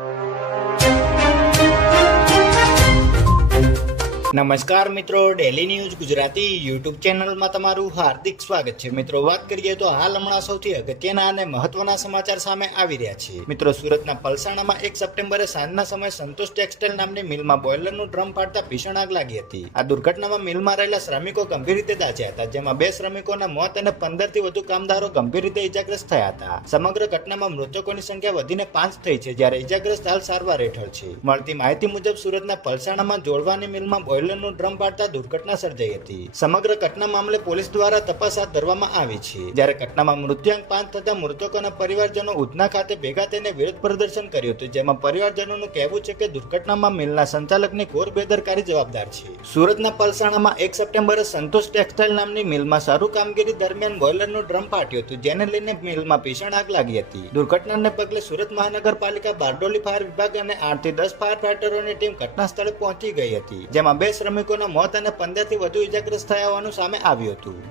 you. નમસ્કાર મિત્રો daily news Gujarati YouTube ચેનલમાં તમારું હાર્દિક સ્વાગત છે. મિત્રો, વાત કરીએ તો હાલ હમણાં સૌથી અગત્યના અને મહત્વના સમાચાર સામે આવી રહ્યા છે મિત્રો, સુરતના પલસાણામાં એક સપ્ટેમ્બરે સાંજના સમયે સંતોષ ટેક્સટાઇલ નામની મિલમાં બોઇલરનું ડ્રમ ફાટતા ભીષણ આગ લાગી હતી. આ દુર્ઘટનામાં મિલમાં રહેલા શ્રમિકો ગંભીર રીતે દાઝ્યા હતા, જેમાં બે શ્રમિકોના મોત અને પંદરથી વધુ કામદારો ગંભીર રીતે ઇજાગ્રસ્ત થયા હતા. સમગ્ર ઘટનામાં મૃતકોની સંખ્યા વધીને પાંચ થઈ છે, જ્યારે ઇજાગ્રસ્ત હાલ સારવાર હેઠળ છે. મળતી માહિતી મુજબ, સુરતના પલસાણામાં જોડવાની મિલમાં બોઇલરનું ડ્રમ પાડતા દુર્ઘટના સર્જાઈ હતી. સમગ્ર ઘટના મામલે પોલીસ દ્વારા તપાસ હાથ ધરવામાં આવી છે. જ્યારે ઘટનામાં મૃત્યુઆંક પાંચ થતા મૃતકોના પરિવારજનો ઉધના ખાતે ભેગા થઈને વિરોધ પ્રદર્શન કર્યું હતું, જેમાં પરિવારજનોનું કહેવું છે કે દુર્ઘટનામાં મિલના સંચાલકની ઘોર બેદરકારી જવાબદાર છે. સુરતના પલસાણામાં એક સપ્ટેમ્બરે સંતોષ ટેક્સટાઇલ નામની મિલમાં સારું કામગીરી દરમિયાન બોઇલરનું ડ્રમ ફાટ્યું હતું, જેને લઈને મિલમાં ભીષણ આગ લાગી હતી. દુર્ઘટનાને પગલે સુરત મહાનગરપાલિકા બારડોલી ફાયર વિભાગ અને આઠથી દસ ફાયર ફાઈટરોની ટીમ ઘટના સ્થળે પહોંચી ગઈ હતી, જેમાં બે શ્રમિકોના મોત અને પંદરથી વધુ ઇજાગ્રસ્ત થયા હોવાનું સામે આવ્યું હતું.